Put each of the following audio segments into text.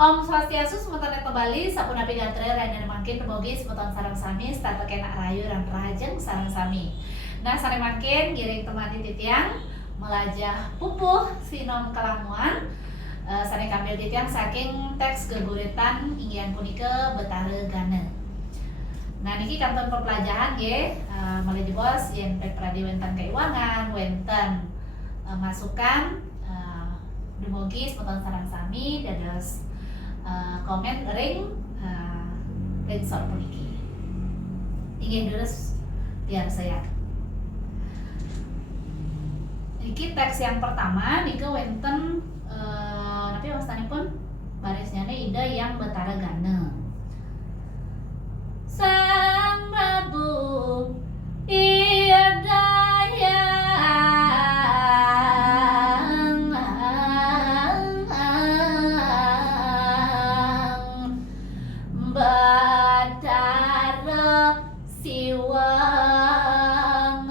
Om Swastiastu semeton Bali sapuna pigatre rayan mangkin tebogi semeton sareng sami stata kena rayu ran rahajeng sareng sami. Nah sare mangkin giring temani titiang melajah pupuh sinom kalamuan sare kambil titiang saking teks geguritan inggian punika Betara Gana. Nah niki kanton pepelajaran nggih mulai jebos yen pradi wenten keuangan, wenten masukan dumugi semeton sareng sami dados komen ring sor puniki. Inggih terus biar saya. Niki teks yang pertama niki wenten tapi wastanipun barisnya Ida yang Betara Gana. Sang Prabu ia dayang Betara Siwang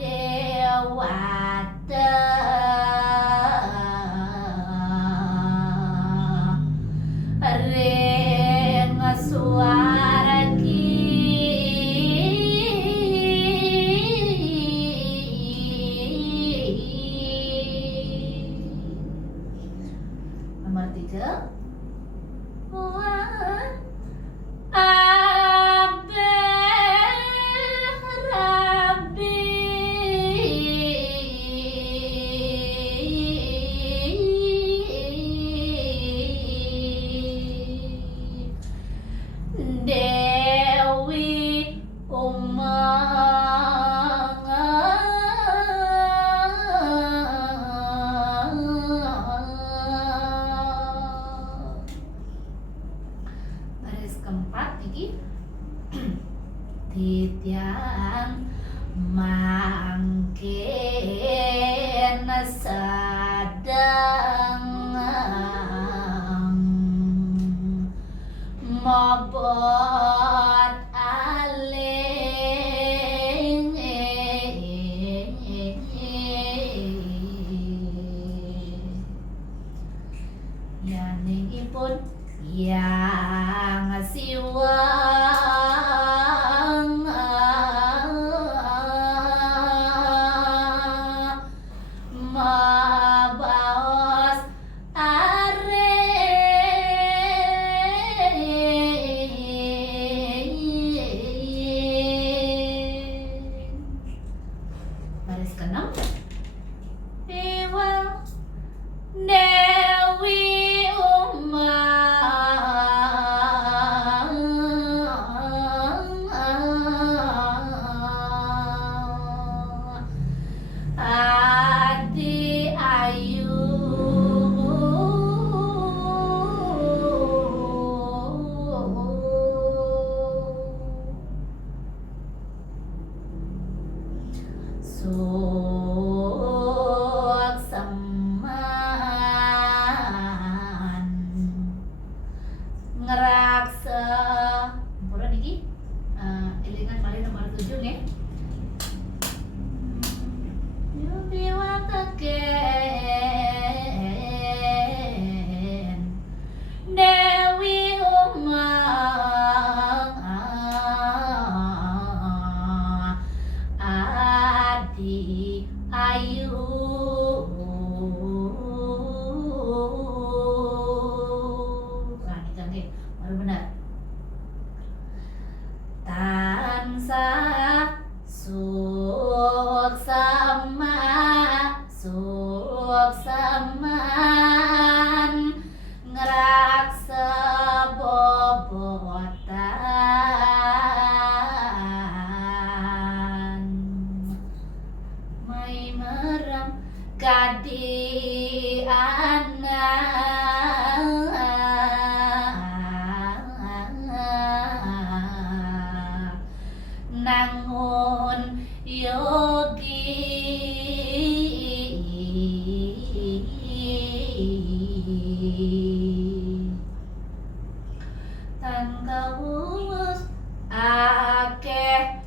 Dewata ring suargi nomor 3 Dewi Umang baris keempat niki titiang mangkin sedang mobot aling yaningipun yang siwang mabaos baris keenam Dewa Dewi Umang Adi Ayu Sukseman ngeraksa pura niki elingan malih nomor 7 nggih. Yubi wataken Dewi Umang Adi Ayu niki baru benar tansah sukseman ngeraksa bobotan mai merang gadi anak terus akeh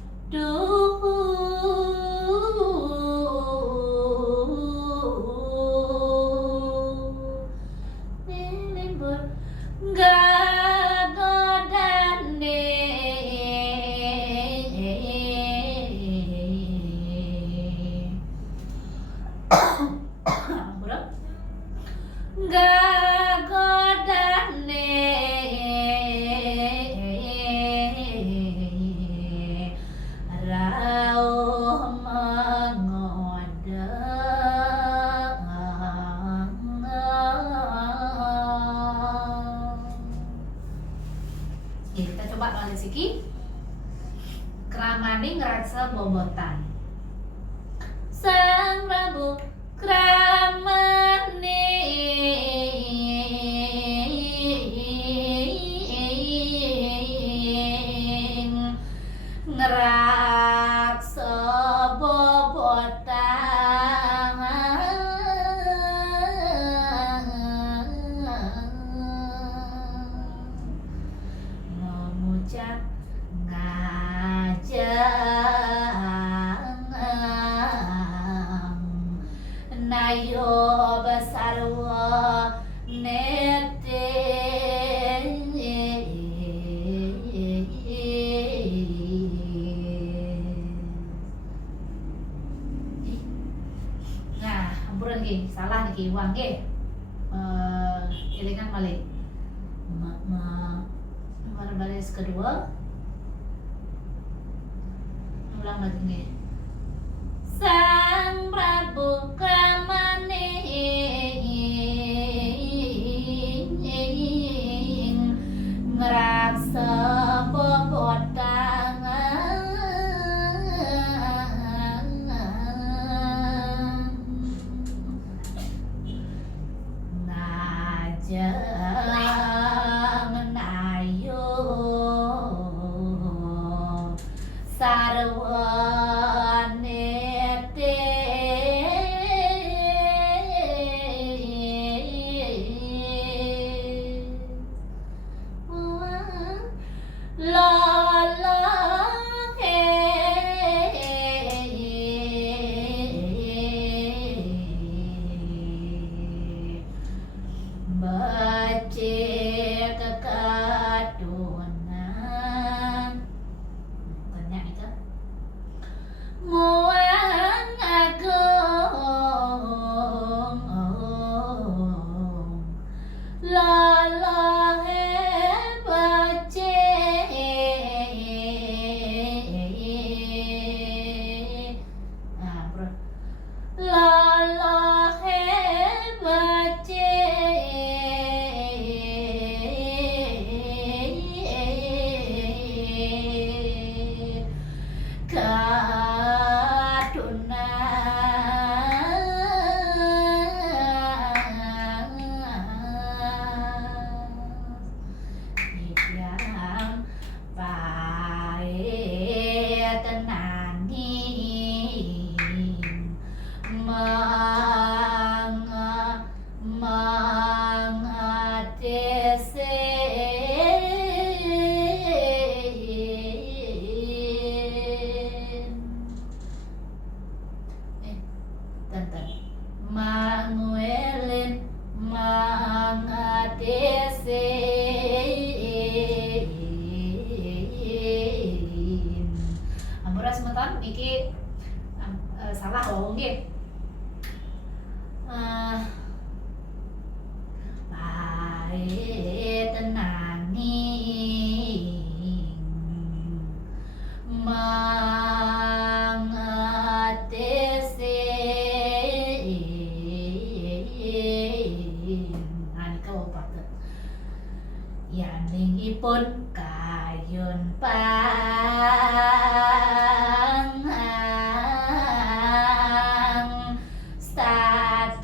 libur gak godane bro gak godane rauh mengodang. Kita coba nulis iki. Kramani ngerasa bobotan. Sang Prabu kramani ngeraksa bobotan. Memuja ngajang nayo besarwa nete. Nah, ampuran nggih, salah niki uang nggih. Elingan malih. Nomor baris kedua. Ulang lagi nggih. Sang Prabu kramani ngeraksa bobotan. Ngajeng nayo sarwa nete. Baca kekadunan banyak itu muang agung lalahe baca bro lalahe baca Manguelin mangadesin. Ampura semeton iki salah wong nggih. Bae tenaning mangadesin. Anika opat. Yaningipun kayun pangang stateni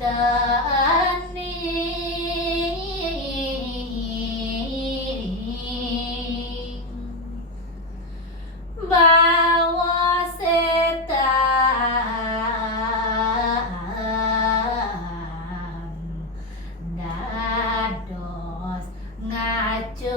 bawa setan dados ngacung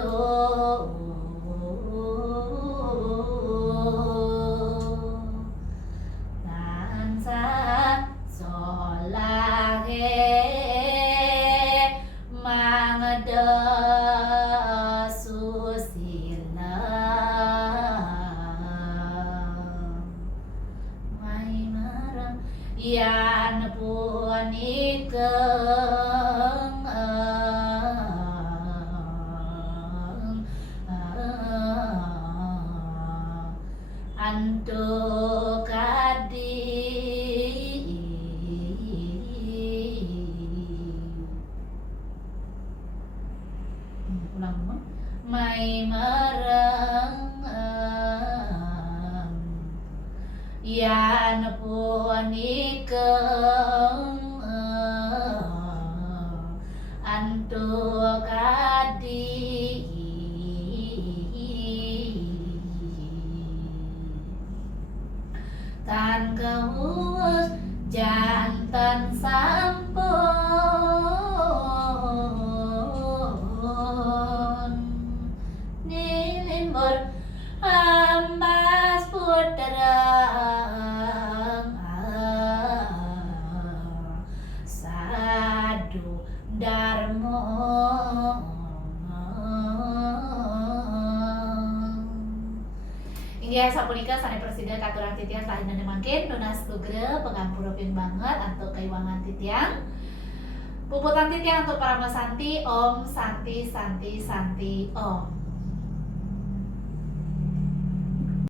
yan punikeun antuk kadi ulang mah mai marang yan punikeun antuk kadi tan keus jantan sampun nimbul ambas putereng sadu darmo India sapunika sane presiden katuran titiang tahina mangkin nunas tugre pengampuropin banget untuk keiwangan titiang puputan titiang untuk para mesanti om santi santi santi om